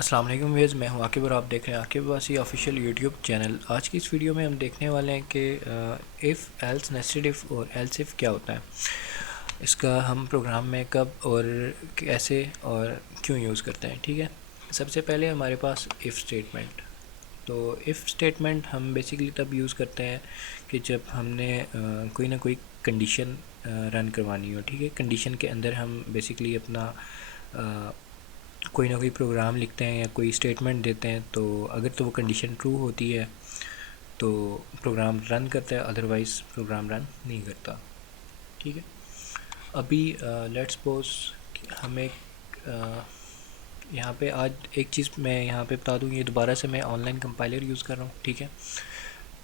अस्सलाम वालेकुम व्यूअर्स, मैं हूं आकिब और आप देख रहे हैं आकिब वासी ऑफिशियल यूट्यूब चैनल। आज की इस वीडियो में हम देखने वाले हैं कि इफ़ एल्स नेस्टेड इफ़ और एल्स इफ़ क्या होता है, इसका हम प्रोग्राम में कब और कैसे और क्यों यूज़ करते हैं। ठीक है, सबसे पहले हमारे पास इफ़ स्टेटमेंट। तो इफ़ स्टेटमेंट हम बेसिकली तब यूज़ करते हैं कि जब हमने कोई ना कोई कंडीशन रन करवानी हो। ठीक है, कंडीशन के अंदर हम बेसिकली अपना कोई ना कोई प्रोग्राम लिखते हैं या कोई स्टेटमेंट देते हैं। तो अगर तो वो कंडीशन ट्रू होती है तो प्रोग्राम रन करता है, अदरवाइज़ प्रोग्राम रन नहीं करता। ठीक है, अभी लेट्स सपोज हमें यहाँ पे आज एक चीज़ मैं यहाँ पे बता दूँ, ये दोबारा से मैं ऑनलाइन कंपाइलर यूज़ कर रहा हूँ। ठीक है,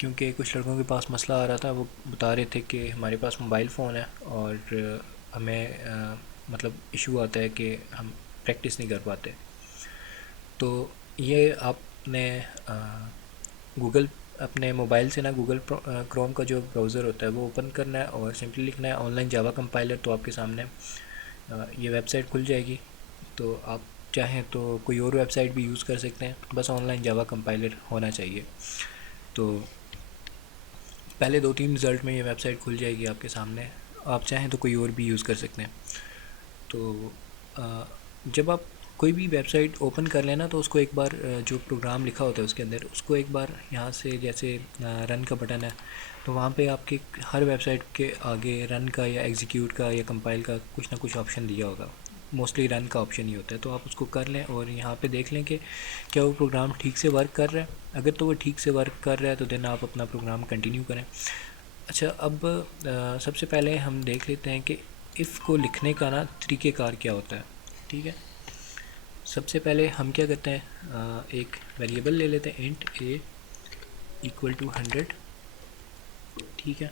क्योंकि कुछ लड़कों के पास मसला आ रहा था, वो बता रहे थे कि हमारे पास मोबाइल फ़ोन है और हमें मतलब इशू आता है कि हम प्रैक्टिस नहीं कर पाते। तो ये आपने गूगल अपने मोबाइल से ना गूगल क्रोम का जो ब्राउज़र होता है वो ओपन करना है और सिंपली लिखना है ऑनलाइन जावा कंपाइलर। तो आपके सामने ये वेबसाइट खुल जाएगी। तो आप चाहें तो कोई और वेबसाइट भी यूज़ कर सकते हैं, बस ऑनलाइन जावा कंपाइलर होना चाहिए। तो पहले 2-3 रिज़ल्ट में ये वेबसाइट खुल जाएगी आपके सामने, आप चाहें तो कोई और भी यूज़ कर सकते हैं। तो जब आप कोई भी वेबसाइट ओपन कर लेना तो उसको एक बार जो प्रोग्राम लिखा होता है उसके अंदर उसको एक बार यहाँ से जैसे रन का बटन है तो वहाँ पे आपके हर वेबसाइट के आगे रन का या एग्जीक्यूट का या कंपाइल का कुछ ना कुछ ऑप्शन दिया होगा। मोस्टली रन का ऑप्शन ही होता है, तो आप उसको कर लें और यहाँ पे देख लें कि क्या वो प्रोग्राम ठीक से वर्क कर रहा है। अगर तो वो ठीक से वर्क कर रहा है तो देन आप अपना प्रोग्राम कंटिन्यू करें। अच्छा, अब सबसे पहले हम देख लेते हैं कि इफ़ को लिखने का ना तरीक़ेकार क्या होता है। ठीक है, सबसे पहले हम क्या करते हैं, एक वेरिएबल ले लेते हैं इंट ए इक्वल टू 100। ठीक है,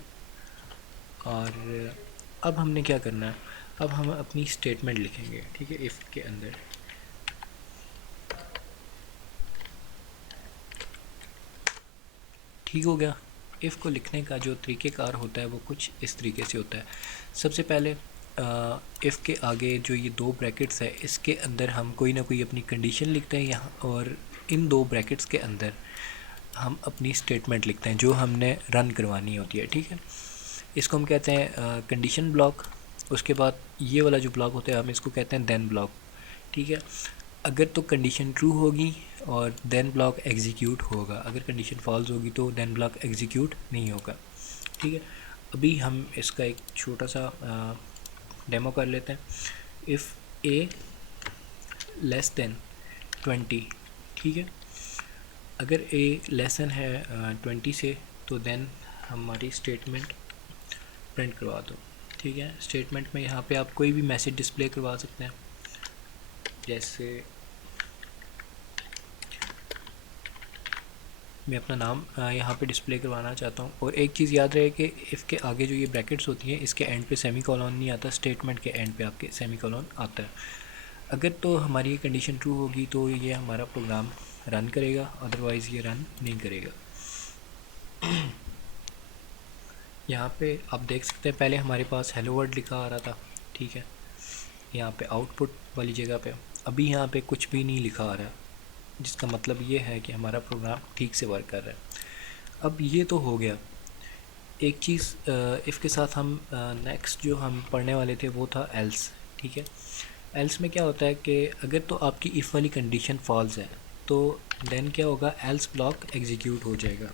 और अब हमने क्या करना है, अब हम अपनी स्टेटमेंट लिखेंगे। ठीक है, इफ़ के अंदर ठीक हो गया। इफ़ को लिखने का जो तरीक़ेकार होता है वो कुछ इस तरीके से होता है। सबसे पहले इफ़ के आगे जो ये 2 ब्रैकेट्स है इसके अंदर हम कोई ना कोई अपनी कंडीशन लिखते हैं यहाँ, और इन 2 ब्रैकेट्स के अंदर हम अपनी स्टेटमेंट लिखते हैं जो हमने रन करवानी होती है। ठीक है, इसको हम कहते हैं कंडीशन ब्लॉक। उसके बाद ये वाला जो ब्लॉक होता है हम इसको कहते हैं देन ब्लॉक। ठीक है, अगर तो कंडीशन ट्रू होगी और देन ब्लॉक एग्जीक्यूट होगा, अगर कंडीशन फॉल्स होगी तो देन ब्लॉक एग्जीक्यूट नहीं होगा। ठीक है, अभी हम इसका एक छोटा सा डेमो कर लेते हैं। If A less than 20। ठीक है, अगर ए लेसन है 20 से तो देन हमारी स्टेटमेंट प्रिंट करवा दो। ठीक है, स्टेटमेंट में यहाँ पे आप कोई भी मैसेज डिस्प्ले करवा सकते हैं, जैसे मैं अपना नाम यहाँ पे डिस्प्ले करवाना चाहता हूँ। और एक चीज़ याद रहे कि इफ़ के आगे जो ये ब्रैकेट्स होती हैं इसके एंड पे सेमी कॉलन नहीं आता, स्टेटमेंट के एंड पे आपके सेमी कॉलन आता है। अगर तो हमारी ये कंडीशन ट्रू होगी तो ये हमारा प्रोग्राम रन करेगा, अदरवाइज़ ये रन नहीं करेगा। यहाँ पे आप देख सकते हैं पहले हमारे पास हेलो वर्ल्ड लिखा आ रहा था। ठीक है, यहाँ पे आउटपुट वाली जगह पे अभी यहाँ पे कुछ भी नहीं लिखा आ रहा है, जिसका मतलब ये है कि हमारा प्रोग्राम ठीक से वर्क कर रहा है। अब ये तो हो गया। एक चीज़ इफ़ के साथ हम नेक्स्ट जो हम पढ़ने वाले थे वो था एल्स। ठीक है, एल्स में क्या होता है कि अगर तो आपकी इफ़ वाली कंडीशन फॉल्स है तो देन क्या होगा, एल्स ब्लॉक एग्जीक्यूट हो जाएगा।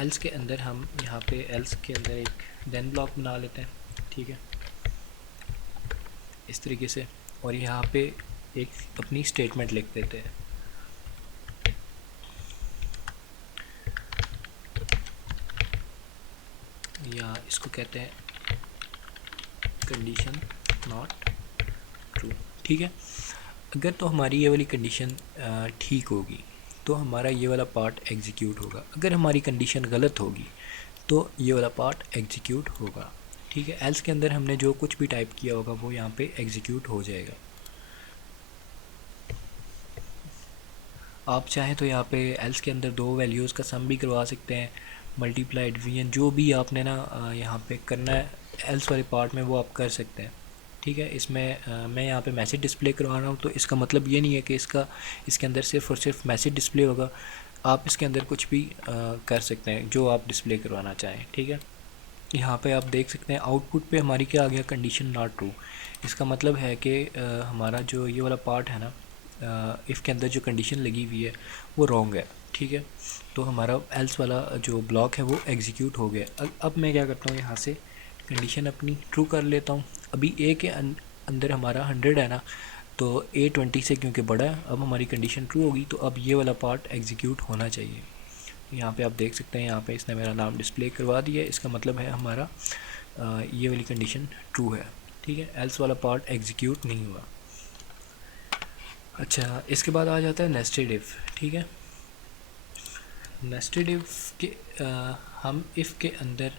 एल्स के अंदर हम यहाँ पे एल्स के अंदर एक देन ब्लॉक बना लेते हैं। ठीक है, इस तरीके से, और यहाँ पे एक अपनी स्टेटमेंट लिख देते हैं। या इसको कहते हैं कंडीशन नॉट ट्रू। ठीक है, अगर तो हमारी ये वाली कंडीशन ठीक होगी तो हमारा ये वाला पार्ट एग्जीक्यूट होगा, अगर हमारी कंडीशन गलत होगी तो ये वाला पार्ट एग्जीक्यूट होगा। ठीक है, एल्स के अंदर हमने जो कुछ भी टाइप किया होगा वो यहाँ पे एग्जीक्यूट हो जाएगा। आप चाहें तो यहाँ पे एल्स के अंदर 2 वैल्यूज़ का सम भी करवा सकते हैं, मल्टीप्लाई डिवीजन, जो भी आपने ना यहाँ पे करना है एल्स वाले पार्ट में वो आप कर सकते हैं। ठीक है। इसमें मैं यहाँ पे मैसेज डिस्प्ले करवा रहा हूँ, तो इसका मतलब ये नहीं है कि इसके अंदर सिर्फ़ और सिर्फ मैसेज डिस्प्ले होगा। आप इसके अंदर कुछ भी कर सकते हैं जो आप डिस्प्ले करवाना चाहें, ठीक है। यहाँ पे आप देख सकते हैं आउटपुट पे हमारी क्या आ गया, कंडीशन नॉट ट्रू। इसका मतलब है कि हमारा जो ये वाला पार्ट है ना, इफ़ के अंदर जो कंडीशन लगी हुई है वो रॉन्ग है, ठीक है। तो हमारा एल्स वाला जो ब्लॉक है वो एग्जीक्यूट हो गया। अब मैं क्या करता हूँ, यहाँ से कंडीशन अपनी ट्रू कर लेता हूँ। अभी ए के अंदर हमारा 100 है ना, तो ए 20 से क्योंकि बड़ा है, अब हमारी कंडीशन ट्रू होगी, तो अब ये वाला पार्ट एग्जीक्यूट होना चाहिए। यहाँ पे आप देख सकते हैं, यहाँ पे इसने मेरा नाम डिस्प्ले करवा दिया है। इसका मतलब है हमारा ये वाली कंडीशन ट्रू है, ठीक है। एल्स वाला पार्ट एग्जीक्यूट नहीं हुआ। अच्छा, इसके बाद आ जाता है नेस्टेड इफ़, ठीक है। नेस्टेड इफ़ के हम इफ़ के अंदर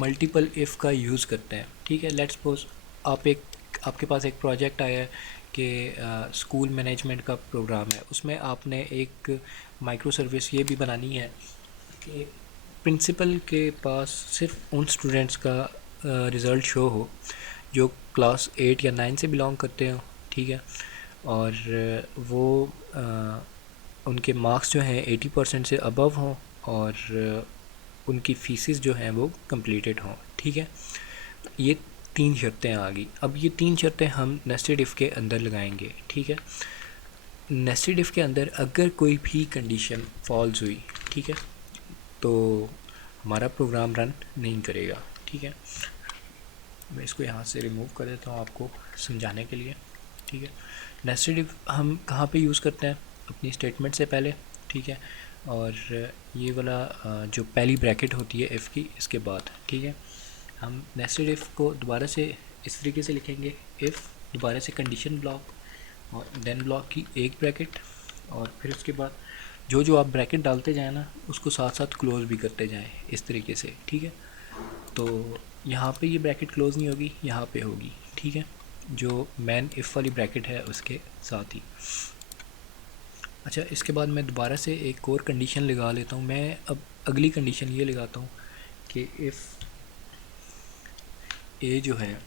मल्टीपल इफ़ का यूज़ करते हैं, ठीक है। लेट्स सपोज आपके पास एक प्रोजेक्ट आया है कि स्कूल मैनेजमेंट का प्रोग्राम है। उसमें आपने एक माइक्रो सर्विस ये भी बनानी है कि प्रिंसिपल के पास सिर्फ उन स्टूडेंट्स का रिज़ल्ट शो हो जो क्लास 8 या 9 से बिलोंग करते हो, ठीक है। और वो उनके मार्क्स जो हैं 80% से अबव हों, और उनकी फ़ीसेस जो हैं वो कंप्लीटेड हों, ठीक है। ये 3 शर्तें आ गई। अब ये 3 शर्तें हम नेस्टेड इफ़ के अंदर लगाएंगे, ठीक है। नेस्टेड इफ़ के अंदर अगर कोई भी कंडीशन फॉल्स हुई, ठीक है, तो हमारा प्रोग्राम रन नहीं करेगा, ठीक है। मैं इसको यहाँ से रिमूव कर देता हूँ आपको समझाने के लिए, ठीक है। नेस्टेड इफ़ हम कहाँ पे यूज़ करते हैं, अपनी स्टेटमेंट से पहले, ठीक है। और ये वाला जो पहली ब्रैकेट होती है इफ़ की, इसके बाद, ठीक है। हम नेस्टेड इफ़ को दोबारा से इस तरीके से लिखेंगे, इफ़ दोबारा से कंडीशन ब्लॉक और देन ब्लॉक की एक ब्रैकेट, और फिर उसके बाद जो जो आप ब्रैकेट डालते जाएँ ना, उसको साथ साथ क्लोज़ भी करते जाएँ इस तरीके से, ठीक है। तो यहाँ पे ये ब्रैकेट क्लोज़ नहीं होगी, यहाँ पे होगी, ठीक है, जो मैन इफ़ वाली ब्रैकेट है उसके साथ ही। अच्छा, इसके बाद मैं दोबारा से एक और कंडीशन लगा लेता हूँ। मैं अब अगली कंडीशन ये लगाता हूँ कि इफ़ ए जो है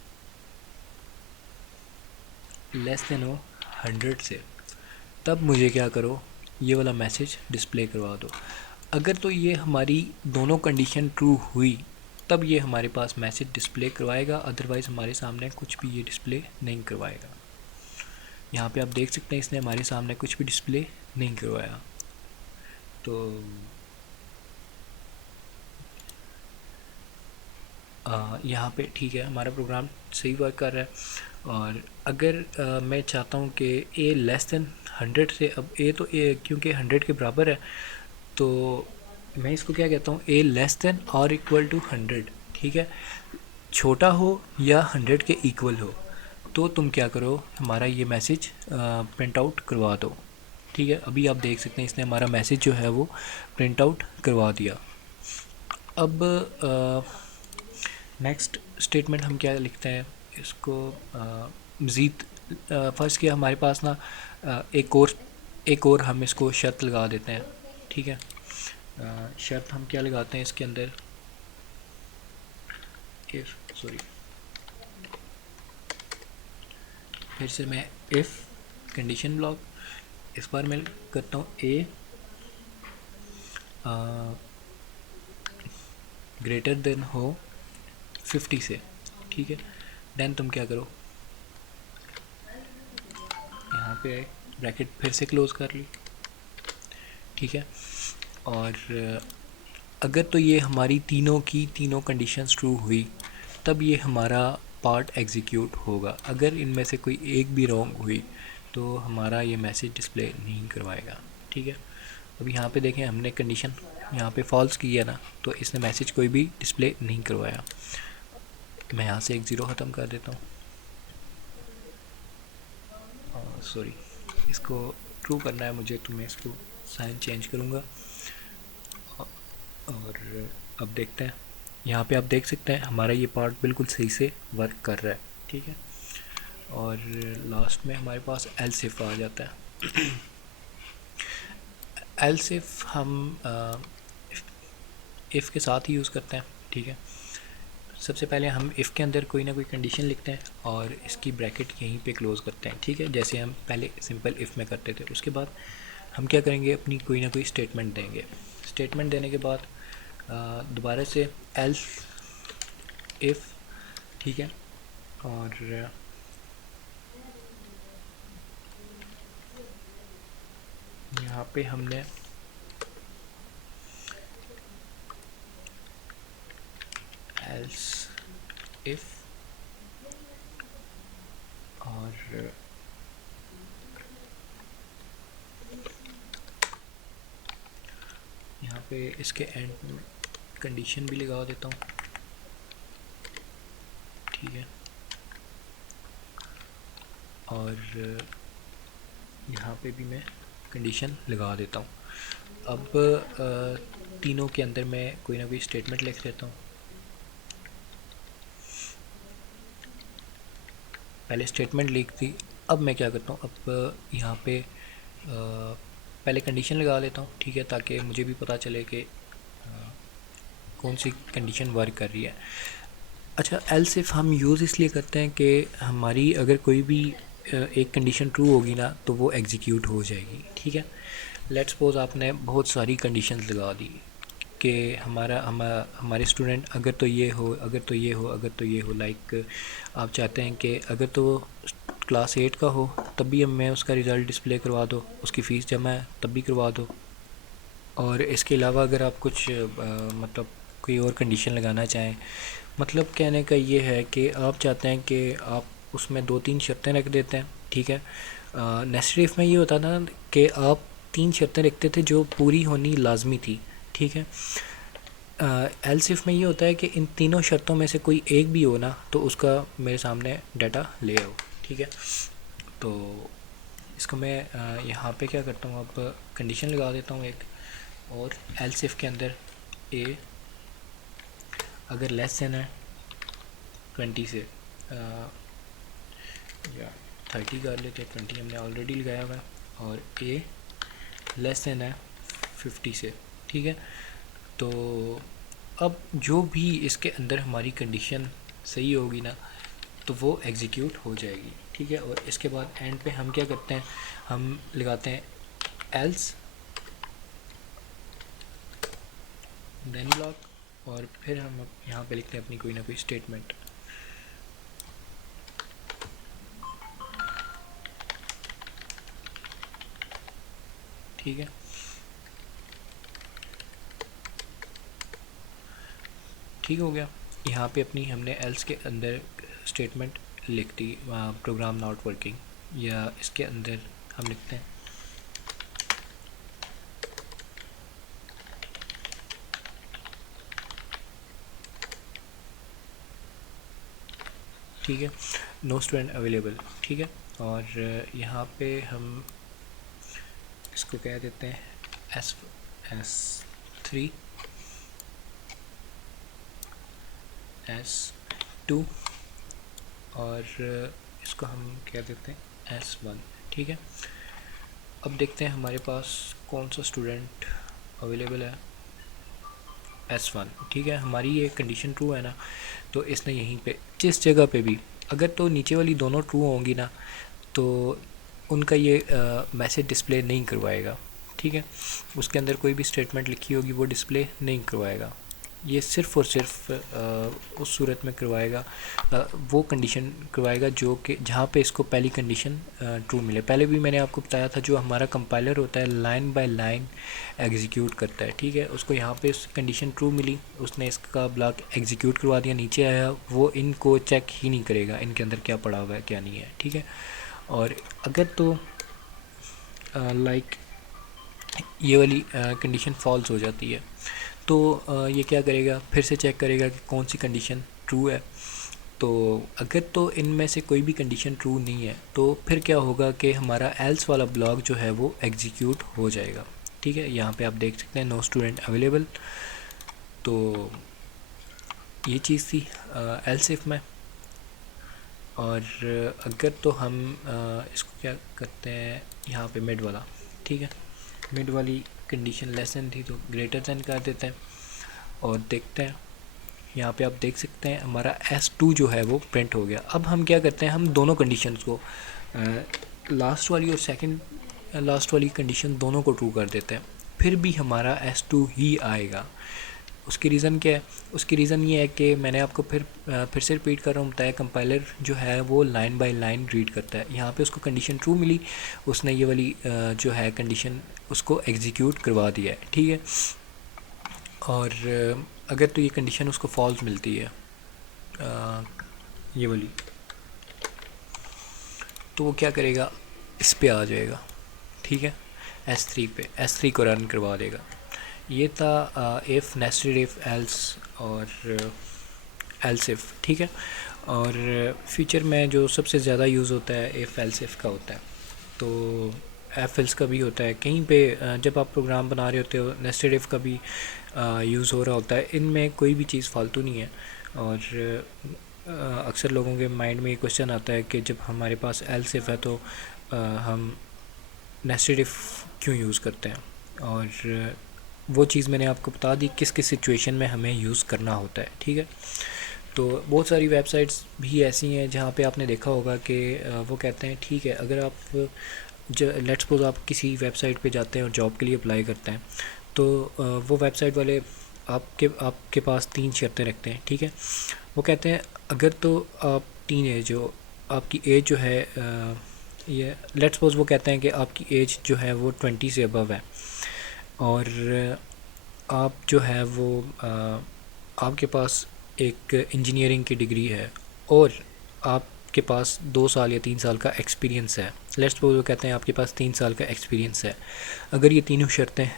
लेस देन हो 100 से, तब मुझे क्या करो, ये वाला मैसेज डिस्प्ले करवा दो। अगर तो ये हमारी दोनों कंडीशन ट्रू हुई, तब ये हमारे पास मैसेज डिस्प्ले करवाएगा, अदरवाइज़ हमारे सामने कुछ भी ये डिस्प्ले नहीं करवाएगा। यहाँ पे आप देख सकते हैं इसने हमारे सामने कुछ भी डिस्प्ले नहीं करवाया। तो यहाँ पे ठीक है, हमारा प्रोग्राम सही वर्क कर रहा है। और अगर मैं चाहता हूँ कि ए लेस देन 100 से, अब ए तो ए क्योंकि 100 के बराबर है, तो मैं इसको क्या कहता हूँ, ए लेस देन और इक्वल टू 100, ठीक है। छोटा हो या 100 के इक्वल हो, तो तुम क्या करो, हमारा ये मैसेज प्रिंट आउट करवा दो, ठीक है। अभी आप देख सकते हैं इसने हमारा मैसेज जो है वो प्रिंट आउट करवा दिया। अब नेक्स्ट स्टेटमेंट हम क्या लिखते हैं, इसको मज़ीद फ़र्ज़ किया हमारे पास ना एक और हम इसको शर्त लगा देते हैं, ठीक है। शर्त हम क्या लगाते हैं इसके अंदर, फिर से मैं इफ़ कंडीशन ब्लॉक, इस बार मैं करता हूँ ए ग्रेटर देन हो 50 से, ठीक है। देन तुम क्या करो, यहाँ पे ब्रैकेट फिर से क्लोज़ कर ली, ठीक है। और अगर तो ये हमारी तीनों की तीनों कंडीशंस ट्रू हुई, तब ये हमारा पार्ट एग्जीक्यूट होगा। अगर इनमें से कोई एक भी रॉन्ग हुई, तो हमारा ये मैसेज डिस्प्ले नहीं करवाएगा, ठीक है। अब यहाँ पे देखें, हमने कंडीशन यहाँ पे फॉल्स की है ना, तो इसने मैसेज कोई भी डिस्प्ले नहीं करवाया। मैं यहाँ से एक ज़ीरो ख़त्म कर देता हूँ, सॉरी, इसको ट्रू करना है मुझे, तो मैं इसको साइन चेंज करूँगा। और अब देखते हैं, यहाँ पे आप देख सकते हैं हमारा ये पार्ट बिल्कुल सही से वर्क कर रहा है, ठीक है। और लास्ट में हमारे पास एल्स इफ आ जाता है। एल्स इफ हम इफ़ के साथ ही यूज़ करते हैं, ठीक है। सबसे पहले हम इफ़ के अंदर कोई ना कोई कंडीशन लिखते हैं और इसकी ब्रैकेट यहीं पे क्लोज़ करते हैं, ठीक है, जैसे हम पहले सिंपल इफ़ में करते थे। उसके बाद हम क्या करेंगे, अपनी कोई ना कोई स्टेटमेंट देंगे। स्टेटमेंट देने के बाद दोबारा से एल्स इफ़, ठीक है, और यहाँ पे हमने एल्स इफ़ और यहाँ पे इसके एंड में कंडीशन भी लगा देता हूँ, ठीक है, और यहाँ पे भी मैं कंडीशन लगा देता हूँ। अब तीनों के अंदर मैं कोई ना कोई स्टेटमेंट लिख देता हूँ। पहले स्टेटमेंट लिख दी, अब मैं क्या करता हूँ, अब यहाँ पे पहले कंडीशन लगा लेता हूँ, ठीक है, ताकि मुझे भी पता चले कि कौन सी कंडीशन वर्क कर रही है। अच्छा, एल्स इफ़ हम यूज़ इसलिए करते हैं कि हमारी अगर कोई भी एक कंडीशन ट्रू होगी ना तो वो एग्जीक्यूट हो जाएगी, ठीक है। लेट्स सपोज आपने बहुत सारी कंडीशंस लगा दी कि हमारे स्टूडेंट अगर तो ये हो, अगर तो ये हो, अगर तो ये हो, लाइक आप चाहते हैं कि अगर तो क्लास 8 का हो तब भी मैं उसका रिज़ल्ट डिस्प्ले करवा दो, उसकी फ़ीस जमा है तब भी करवा दो। और इसके अलावा अगर आप कुछ मतलब कोई और कंडीशन लगाना चाहें, मतलब कहने का ये है कि आप चाहते हैं कि आप उसमें 2-3 शर्तें रख देते हैं, ठीक है। नेस्टेड इफ़ में ये होता था कि आप 3 शर्तें रखते थे जो पूरी होनी लाजमी थी, ठीक है। एल्स इफ़ में ये होता है कि इन तीनों शर्तों में से कोई एक भी हो ना तो उसका मेरे सामने डाटा ले आओ, ठीक है। तो इसको मैं यहाँ पे क्या करता हूँ, अब कंडीशन लगा देता हूँ एक, और एल्स इफ़ के अंदर ए अगर लेस देन है 20 से या 30 कर लेते हैं, 20 हमने ऑलरेडी लगाया हुआ है, और ए लेस देन है 50 से, ठीक है। तो अब जो भी इसके अंदर हमारी कंडीशन सही होगी ना तो वो एग्जीक्यूट हो जाएगी, ठीक है। और इसके बाद एंड पे हम क्या करते हैं, हम लगाते हैं एल्स देन ब्लॉक, और फिर हम यहाँ पे लिखते हैं अपनी कोई ना कोई स्टेटमेंट, ठीक है। ठीक हो गया, यहाँ पे अपनी हमने एल्स के अंदर स्टेटमेंट लिख दी, प्रोग्राम नॉट वर्किंग, या इसके अंदर हम लिखते हैं ठीक है, नो स्टूडेंट अवेलेबल, ठीक है। और यहाँ पे हम इसको कह देते हैं S3 S2 और इसको हम कह देते हैं S1, ठीक है। अब देखते हैं हमारे पास कौन सा स्टूडेंट अवेलेबल है, S1, ठीक है। हमारी ये कंडीशन ट्रू है ना, तो इसने यहीं पे जिस जगह पे भी, अगर तो नीचे वाली दोनों ट्रू होंगी ना तो उनका ये मैसेज डिस्प्ले नहीं करवाएगा, ठीक है। उसके अंदर कोई भी स्टेटमेंट लिखी होगी वो डिस्प्ले नहीं करवाएगा, ये सिर्फ़ और सिर्फ उस सूरत में करवाएगा, वो कंडीशन करवाएगा जो कि जहाँ पे इसको पहली कंडीशन ट्रू मिले। पहले भी मैंने आपको बताया था जो हमारा कंपाइलर होता है लाइन बाय लाइन एग्जीक्यूट करता है, ठीक है। उसको यहाँ पे कंडीशन ट्रू मिली, उसने इसका ब्लॉक एग्जीक्यूट करवा दिया, नीचे आया वो इनको चेक ही नहीं करेगा इनके अंदर क्या पड़ा हुआ है क्या नहीं है, ठीक है। और अगर तो लाइक ये वाली कंडीशन फॉल्स हो जाती है तो ये क्या करेगा, फिर से चेक करेगा कि कौन सी कंडीशन ट्रू है। तो अगर तो इनमें से कोई भी कंडीशन ट्रू नहीं है तो फिर क्या होगा कि हमारा एल्स वाला ब्लॉक जो है वो एग्जीक्यूट हो जाएगा, ठीक है। यहाँ पे आप देख सकते हैं नो स्टूडेंट अवेलेबल, तो ये चीज़ थी एल्स इफ में। और अगर तो हम इसको क्या करते हैं यहाँ पे मिड वाला, ठीक है, मिड वाली कंडीशन लेस देन थी तो ग्रेटर देन कर देते हैं और देखते हैं यहाँ पे आप देख सकते हैं हमारा S2 जो है वो प्रिंट हो गया। अब हम क्या करते हैं, हम दोनों कंडीशंस को लास्ट वाली और सेकंड लास्ट वाली कंडीशन दोनों को ट्रू कर देते हैं, फिर भी हमारा S2 ही आएगा। उसकी रीज़न क्या है? उसकी रीज़न ये है कि मैंने आपको फिर से रिपीट कर रहा हूँ, बताया कंपाइलर जो है वो लाइन बाय लाइन रीड करता है। यहाँ पे उसको कंडीशन ट्रू मिली, उसने ये वाली जो है कंडीशन उसको एग्जीक्यूट करवा दिया है, ठीक है। और अगर तो ये कंडीशन उसको फॉल्स मिलती है ये वाली, तो वो क्या करेगा, इस पे आ जाएगा, ठीक है, S3 पे, S3 को रन करवा देगा। ये था इफ़, नेस्टेड इफ़, एल्स और एल्स इफ़, ठीक है। और फ्यूचर में जो सबसे ज़्यादा यूज़ होता है इफ़ एल्स इफ़ का होता है, तो एफ एल्स का भी होता है कहीं पे। जब आप प्रोग्राम बना रहे होते हो नेस्टेड इफ़ का भी यूज़ हो रहा होता है। इनमें कोई भी चीज़ फालतू नहीं है। और अक्सर लोगों के माइंड में ये क्वेश्चन आता है कि जब हमारे पास एल्स इफ़ है तो हम नेस्टेड इफ़ क्यों यूज़ करते हैं। और वो चीज़ मैंने आपको बता दी किस किस सिचुएशन में हमें यूज़ करना होता है, ठीक है। तो बहुत सारी वेबसाइट्स भी ऐसी हैं जहाँ पे आपने देखा होगा कि वो कहते हैं ठीक है, अगर आप लेट्स सपोज आप किसी वेबसाइट पे जाते हैं और जॉब के लिए अप्लाई करते हैं, तो वो वेबसाइट वाले आपके पास 3 शर्तें रखते हैं, ठीक है। वो कहते हैं अगर तो आप टीन एज हो, आपकी एज जो है ये लेट्स सपोज वो कहते हैं कि आपकी एज जो है वो 20 से अबव है, और आप जो है वो आपके पास एक इंजीनियरिंग की डिग्री है, और आपके पास 2 साल या 3 साल का एक्सपीरियंस है। लेट्स सपोज वो कहते हैं आपके पास 3 साल का एक्सपीरियंस है। अगर ये तीनों शर्तें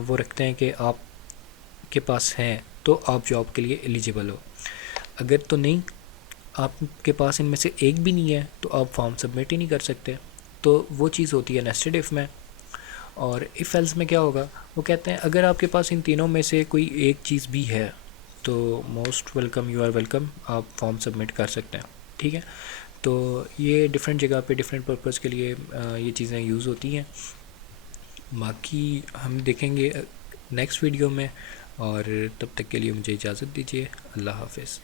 वो रखते हैं कि आपके पास हैं तो आप जॉब के लिए एलिजिबल हो। अगर तो नहीं, आपके पास इनमें से एक भी नहीं है, तो आप फॉर्म सबमिट ही नहीं कर सकते। तो वो चीज़ होती है नेस्टेड इफ़ में। और इफ़ एल्स में क्या होगा, वो कहते हैं अगर आपके पास इन तीनों में से कोई एक चीज़ भी है तो most welcome, you are welcome, आप फॉर्म सबमिट कर सकते हैं, ठीक है। तो ये डिफरेंट जगह पे डिफरेंट पर्पज़ के लिए ये चीज़ें यूज़ होती हैं। बाकी हम देखेंगे नेक्स्ट वीडियो में, और तब तक के लिए मुझे इजाज़त दीजिए। अल्लाह हाफ़िज़।